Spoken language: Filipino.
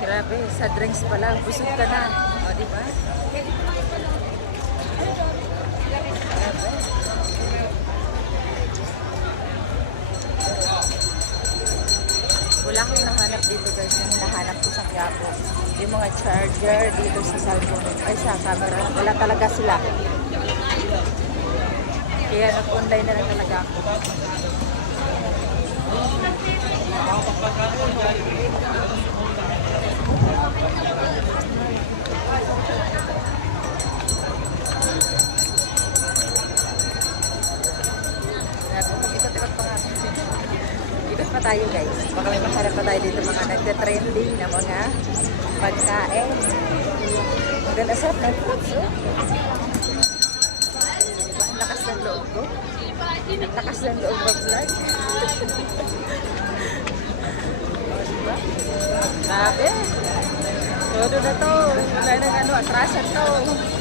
Grabe, sa drinks pa lang, busog ka na. O, di ba? Wala akong nahanap dito guys, yung hinahanap ko sa Quiapo. Yung mga charger dito sa cellphone, ay sa camera, wala talaga sila. Kaya nag-online na lang talaga ako. Ikot-ikot pa nga. Ikot pa tayo guys. Baka may masarap pa tayo dito mga nagte-trending na mga pagkain. Maganda sarap na foods. Ang lakas ng loob ko. Ang lakas ng loob mag-vlog. Diba? Grabe. Todo na to. Wala nang atrasan to.